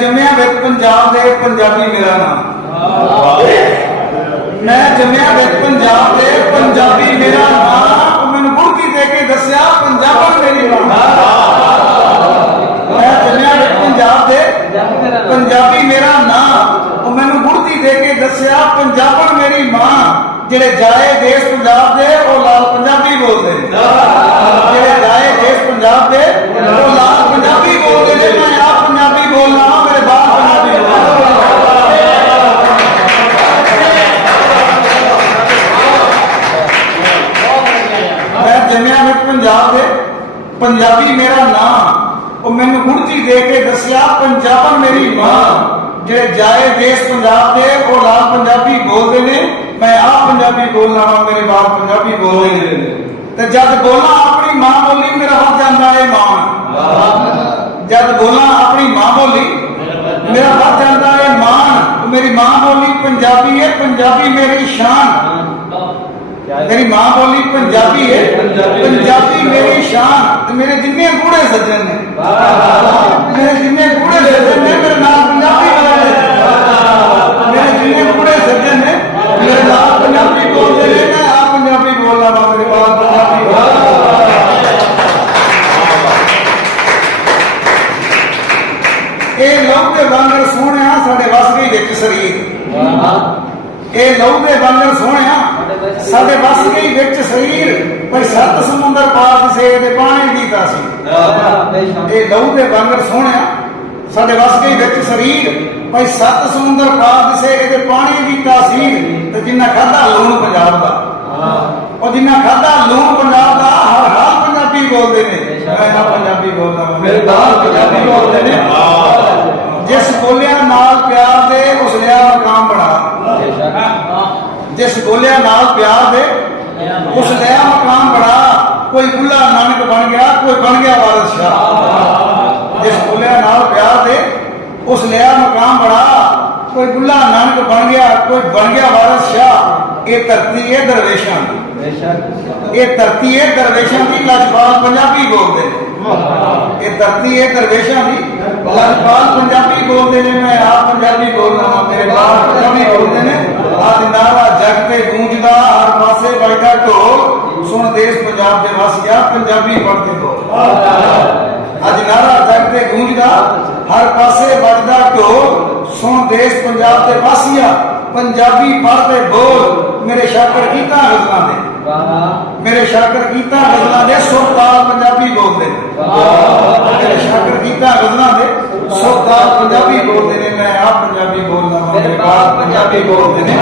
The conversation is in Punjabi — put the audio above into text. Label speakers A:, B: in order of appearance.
A: ਜੰਮਿਆ ਵਿੱਚ ਪੰਜਾਬ ਦੇ ਪੰਜਾਬੀ ਮੇਰਾ ਨਾਮ। ਮੈਂ ਜੰਮਿਆ ਵਿੱਚ ਪੰਜਾਬ ਦੇ ਪੰਜਾਬੀ ਮੇਰਾ ਨਾਮ। ਮੈਨੂੰ ਗੁੜਤੀ ਦੇ ਕੇ ਦੱਸਿਆ, ਪੰਜਾਬਣ ਮੇਰੀ ਮਾਂ ਮੈਂ ਜੰਮਿਆ ਵਿੱਚ ਪੰਜਾਬ ਦੇ ਪੰਜਾਬੀ ਮੇਰਾ ਨਾਮ। ਉਹ ਮੈਨੂੰ ਗੁੜਤੀ ਦੇ ਕੇ ਦੱਸਿਆ, ਪੰਜਾਬਣ ਮੇਰੀ ਮਾਂ। ਜਿਹੜੇ ਜਾਏ ਦੇਸ਼ ਪੰਜਾਬ ਦੇ, ਉਹ ਲਾਲ ਪੰਜਾਬੀ ਪੰਜਾਬੀ ਮੇਰਾ ਨਾਂ। ਉਹ ਮੈਨੂੰ ਗੁੜਤੀ ਦੇ ਕੇ ਦੱਸਿਆ, ਪੰਜਾਬਣ ਮੇਰੀ ਮਾਂ। ਜਿਹੜੇ ਜਾਏ ਦੇਸ਼ ਪੰਜਾਬ ਦੇ, ਉਹ ਲਾਲ ਪੰਜਾਬੀ ਬੋਲਦੇ ਨੇ। ਮੈਂ ਆਪ ਪੰਜਾਬੀ ਬੋਲਣਾ ਵਾਂ, ਮੇਰੇ ਬਾਪ ਪੰਜਾਬੀ ਬੋਲਦੇ ਨੇ। ਤੇ ਜਦ ਬੋਲਾਂ, ਆਪਣੀ ਮਾਂ ਬੋਲੀ, ਮੇਰਾ ਵੱਧ ਜਾਂਦਾ ਏ ਮਾਣ। ਜਦ ਬੋਲਾਂ, ਆਪਣੀ ਮਾਂ ਬੋਲੀ, ਮੇਰਾ ਵੱਧ ਜਾਂਦਾ ਏ ਮਾਣ। ਮੇਰੀ ਮਾਂ ਬੋਲੀ ਪੰਜਾਬੀ ਹੈ ਪੰਜਾਬੀ ਮੇਰੀ ਸ਼ਾਨ। ਮੇਰੀ ਮਾਂ ਬੋਲੀ ਪੰਜਾਬੀ ਹੈ ਪੰਜਾਬੀ ਮੇਰੇ ਜਿੰਨੇ ਗੂੜੇ ਸੱਜਣ ਨੇ। ਮੇਰੇ ਜਿੰਨੇ ਗੂੜੇ ਸੱਜਣ ਨੇ, ਮੇਰੇ ਨਾਲ ਪੰਜਾਬੀ ਬੋਲਦੇ ਨੇ। ਮੇਰੇ ਜਿੰਨੇ ਗੂੜੇ ਸੱਜਣ ਨੇ, ਮੇਰੇ ਨਾਲ ਪੰਜਾਬੀ ਬੋਲਦੇ ਨੇ, ਮੈਂ ਆਪ ਪੰਜਾਬੀ ਬੋਲਦਾ ਵਾਂ, ਮੇਰੇ ਬਾਪ ਪੰਜਾਬੀ ਇਹ ਲਹੂ ਦੇ ਵਾਂਗਰ ਸੋਹਣਿਆ ਸਾਡੇ ਵਸ ਗਈ ਵਿੱਚ ਸਰੀਰ। ਇਹ ਲਹੂ ਦੇ ਵਾਂਗਰ ਸੋਹਣਿਆ ਸਾਡੇ ਵਸ ਗਈ ਵਿੱਚ ਸਰੀਰ ਪਰ ਸਤ ਸਮੁੰਦਰ ਪਾਰ ਦਿਸੇ ਦੇ ਪਾਣੀ ਇਹ ਲਹੂ ਦੇ ਵਾਂਗਰ ਸੋਹਣਿਆ ਸਾਡੇ ਵਸ ਗਈ ਵਿੱਚ ਸਰੀਰ ਭਾਈ ਸੱਤ ਸਮੁੰਦਰ ਪਾਰ ਦਿਸੇ ਇਹਦੇ ਪਾਣੀ ਦੀ ਤਾਸੀਰ ਤੇ ਜਿੰਨਾ ਖਾਦਾ ਲੂਣ ਪੰਜਾਬ ਦਾ। ਉਹ ਜਿੰਨਾ ਖਾਦਾ ਲੂਣ ਪੰਜਾਬ ਦਾ ਹਰ ਹਾਲ ਪੰਜਾਬੀ ਬੋਲਦੇ ਨੇ। ਮੈਂ ਨਾ ਪੰਜਾਬੀ ਬੋਲਦਾ ਮੇਰੇ ਬਾਹਰ ਪੰਜਾਬੀ ਬੋਲਦੇ ਨੇ। ਜਿਸ ਬੋਲਿਆ ਨਾਲ ਪਿਆਰ ਦੇ ਉਸ ਲਿਆ ਮਕਾਮ ਬਣਾ। ਜਿਸ ਬੋਲਿਆ ਨਾਲ ਪਿਆਰ ਦੇ ਉਸ ਲਿਆ ਕੋਈ ਬੁੱਲਾ ਨਾਨਕ ਬਣ ਗਿਆ ਕੋਈ ਬਣ ਗਿਆ ਵਾਰਿਸ ਸ਼ਾਹ ਜਿਸ ਬੋਲਿਆ ਨਾਲ ਪਿਆਰ ਦੇ ਉਸ ਲਿਆ ਮਕਾਮ ਬਣਾ ਕੋਈ ਬੁੱਲਾ ਨਾਨਕ ਬਣ ਗਿਆ ਕੋਈ ਬਣ ਗਿਆ ਵਾਰਿਸ ਸ਼ਾਹ ਇਹ ਧਰਤੀ ਹੈ ਦਰਵੇਸ਼ਾਂ ਦੀ। ਇਹ ਧਰਤੀ ਹੈ ਦਰਵੇਸ਼ਾਂ ਦੀ ਲਜਪਾਲ ਪੰਜਾਬੀ ਬੋਲਦੇ ਨੇ। ਇਹ ਧਰਤੀ ਹੈ ਦਰਵੇਸ਼ਾਂ ਦੀ ਲਜਪਾਲ ਪੰਜਾਬੀ ਬੋਲਦੇ ਨੇ। ਮੈਂ ਆਪ ਪੰਜਾਬੀ ਬੋਲਦਾ ਹਾਂ ਮੇਰੇ ਬਾਪ ਪੰਜਾਬੀ ਬੋਲਦੇ ਨੇ। ਆ ਦਿਨਾਰਾ ਜਗ ਤੇ ਗੂੰਜਦਾ ਹਰ ਪਾਸੇ ਵੱਜਦਾ ਢੋਲ। ਸੁਣ ਦੇਸ਼ ਪੰਜਾਬ ਦੇ ਵਾਸੀਆ ਪੰਜਾਬੀ ਪੜ੍ਹਦੇ ਬੋਲ ਅੱਜ ਨਾਰਾ ਜਗ ਤੇ ਗੂੰਜਦਾ, ਹਰ ਪਾਸੇ ਵੱਜਦਾ ਢੋਲ। ਸੁਣ ਦੇਸ਼ ਪੰਜਾਬ ਦੇ ਵਾਸੀਆ, ਪੰਜਾਬੀ ਪੜ੍ਹਦੇ ਬੋਲ। ਮੇਰੇ ਸ਼ਾਕਰ ਕੀਤਾ ਗਜ਼ਲਾਂ ਦੇ। ਮੇਰੇ ਸ਼ਾਕਰ ਕੀਤਾ ਗਜ਼ਲਾਂ ਦੇ, ਸੁਰਤਾਲ ਪੰਜਾਬੀ ਬੋਲਦੇ ਨੇ। ਮੇਰੇ ਸ਼ਾਕਰ ਕੀਤਾ ਗਜ਼ਲਾਂ ਦੇ, ਸੁਰਤਾਲ ਪੰਜਾਬੀ ਬੋਲਦੇ ਨੇ। ਮੈਂ ਆਪ ਪੰਜਾਬੀ ਬੋਲਦਾ ਹਾਂ, ਮੇਰੇ ਬਾਪ ਪੰਜਾਬੀ ਬੋਲਦੇ ਨੇ।